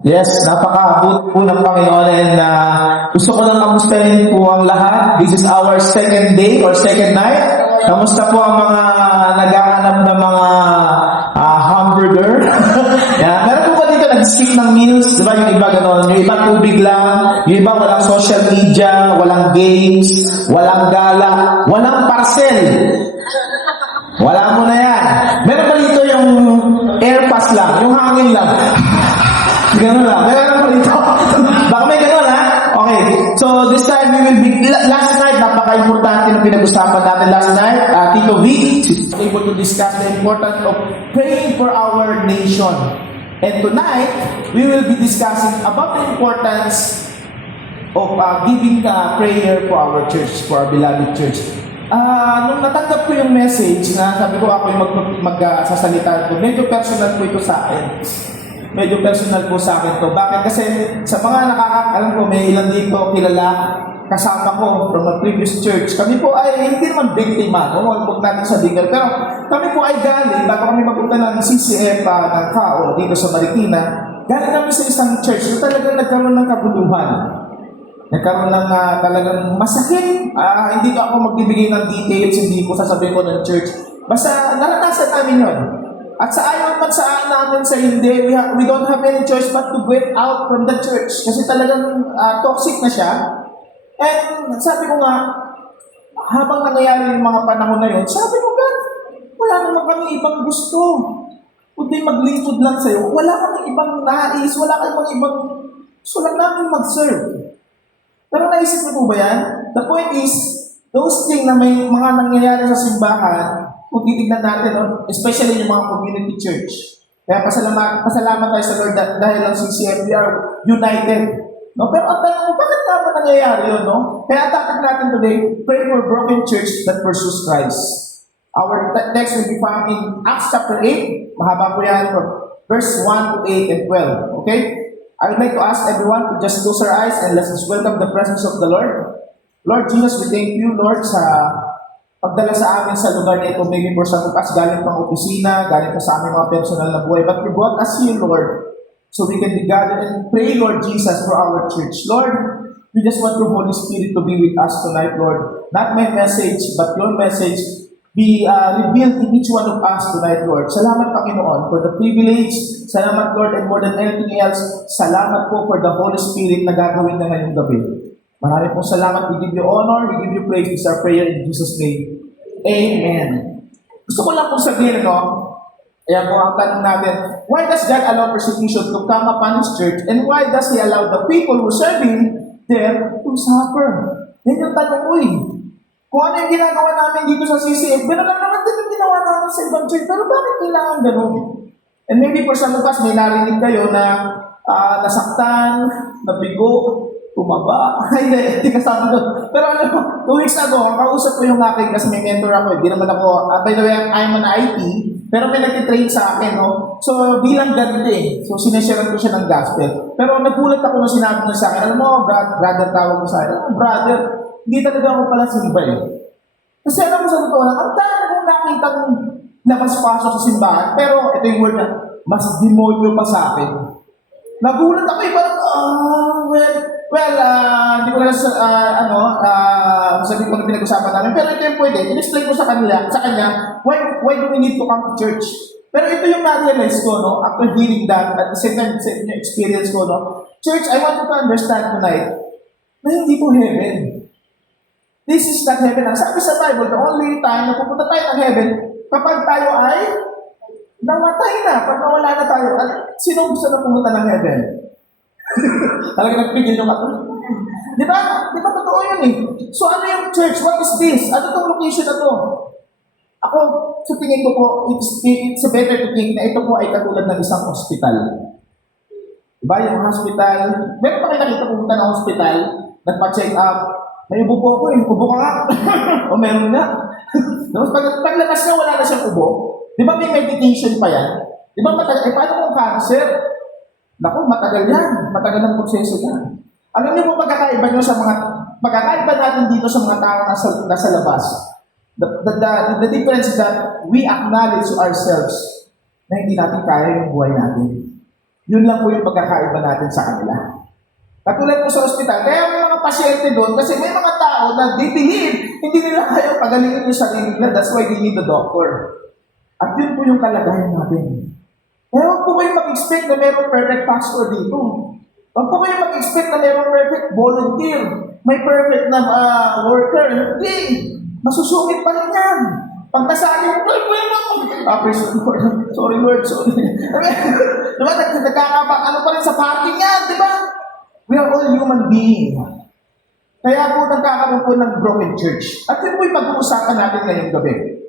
Yes, napaka-good po ng Panginoon and gusto ko lang kamustahin po ang lahat. This is our second day or second night. Kamusta po ang mga naghahanap ng mga hamburger? Yan. Meron po ba dito nag-skip ng meals? Diba yung iba gano'n? Yung iba tubig lang, yung iba walang social media, walang games, walang gala, walang parcel. Wala mo na yan. Meron pa dito yung air pass lang, yung hangin lang. Gano'n lang. Meron pa dito. Baka may gano'n, ha? Okay. So, this time we will be, last night, napaka-importante na pinag-usapan natin last night. Tito Vic was able to discuss the importance of praying for our nation. And tonight, we will be discussing about the importance of giving prayer for our church, for our beloved church. Nung natanggap ko yung message na sabi ko ako yung magsasalita ko, medyo personal po ito sa akin. Medyo personal po sa akin to. Bakit? Kasi sa mga alam ko, may ilan dito kilala, kasama ko from a previous church. Kami po ay hindi naman biktima, no? Huwag natin sabihin. Pero kami po ay galing, bago kami mapunta ng CCF ng KAO dito sa Marikina, galing kami sa isang church na talagang nagkaroon ng kabuluhan. Nagkaroon ng talagang masakit. Hindi ko ako magbibigay ng details, hindi ko sasabihin ko ng church. Basta naranasan namin yun. At sa ayaw man sa namin sa hindi, we don't have any choice but to get out from the church. Kasi talagang toxic na siya. And sabi ko nga, habang nangyayari yung mga panahon na yun, sabi ko, God, wala naman kami ibang gusto. Kundi maglingkod lang sa'yo. Wala kami ibang nais, wala kami ibang gusto lang namin mag-serve. Pero naisip niyo po ba yan? The point is, those things na may mga nangyayari sa simbahan, kung titignan natin, no? Especially yung mga community church. Kaya pasalamat tayo sa Lord dahil ang CCF, we are united. No? Pero ang tanong mo, bakit nga ba nangyayari yun? No? Kaya ang topic natin today, pray for broken church that pursues Christ. Our text will be found in Acts chapter 8. Mahaba po yan from verse 1 to 8 and 12. Okay? I would like to ask everyone to just close our eyes and let's just welcome the presence of the Lord. Lord Jesus, we thank you, Lord, sa pagdala sa amin sa lugar na ito, maybe for some of us, galing pang opisina, galing pa sa aming mga personal na buhay. But you brought us here, Lord, so we can be gathered and pray, Lord Jesus, for our church. Lord, we just want your Holy Spirit to be with us tonight, Lord. Not my message, but your message be revealed in each one of us tonight, Lord. Salamat, Panginoon, for the privilege. Salamat, Lord, and more than anything else, salamat po for the Holy Spirit na gagawin na ngayong gabi. Maraming pong salamat. We give you honor, we give you praise. This is our prayer in Jesus' name. Amen. Gusto ko lang pong sabihin, ayan po ang tanong natin, why does God allow persecution to come upon His church and why does He allow the people who serve Him there to suffer? Yan yung tanong ko eh. Kung ano yung ginagawa namin dito sa CCF, gano'n lang naman din yung ginawa namin sa ibang church. Pero bakit kailangan gano'n? And maybe for some of us, may narinig kayo na nasaktan, nabigo, tumaba. Hindi kasama doon. Pero 2 weeks ago, kausap ko yung aking, kasi may mentor ako. Hindi naman ako, by the way, I'm an IT, pero may nag-train sa akin, no? So, bilang ganito eh. So, sinasharean ko siya ng gospel. Pero nagulat ako nung sinabi niya sa akin, alam mo, brother tawag ko sa akin, brother, hindi talaga ako pala simba eh. Kasi alam mo sa totoo lang, ang dami kong nakitang nakaspasok sa simbahan, pero ito yung word na, mas demonyo pa sa akin. Nagulat ako eh, parang, hindi ko na sabi ko na pinag-usapan namin, pero ito yung pwede, in-explain ko sa kanya, why do we need to come to church? Pero ito yung na-realize ko, no, after hearing that, at the same time, sa inyo experience ko, no, church, I want you to understand tonight, na hindi po heaven. This is not heaven. Ang sabi sa Bible, the only time na pupunta tayo ng heaven, kapag tayo ay namatay na, pag nawala na tayo, sino gusto na pumunta ng heaven? Talaga nagpigil yung kato. Di ba? Di ba totoo yun eh? So ano yung church? What is this? Ano itong location na to? Ako, sa tingin ko po, it's better to think na ito po ay katulad ng isang hospital. Diba? Yung hospital, meron pa kayo nakita pumunta ng hospital, nagpa-check up, may ubo po ako eh, ubo ka nga. O meron nga. Tapos paglabas na wala na siyang ubo, di ba may medication pa yan? Di ba matagal? Paano kung cancer? Naku, matagal yan. Matagal ang proseso yan. Alam niyo po pagkakaiba natin dito sa mga tao nasa labas. The difference is that we acknowledge ourselves na hindi natin kaya yung buhay natin. Yun lang po yung pagkakaiba natin sa kanila. Katulad po sa ospital, kaya may mga pasyente doon kasi may mga tao na they believe, hindi nila kaya pagalingin yung sarili nila, that's why they need a doctor. At yun po yung kalagayan natin. Kaya huwag po kayo mag-expect na mayroong perfect pastor dito. Huwag po kayo mag-expect na mayroong perfect volunteer, may perfect na worker. Hindi! Masusungit pa rin yan. Pag nasabi mo, praise the Lord. Sorry Lord, sorry. Diba, nagkakabang ano pa rin sa party yan, di ba? We are all human beings. Kaya po nagkakaroon po ng broken church. At yun po yung pag-uusapan natin ngayong gabi.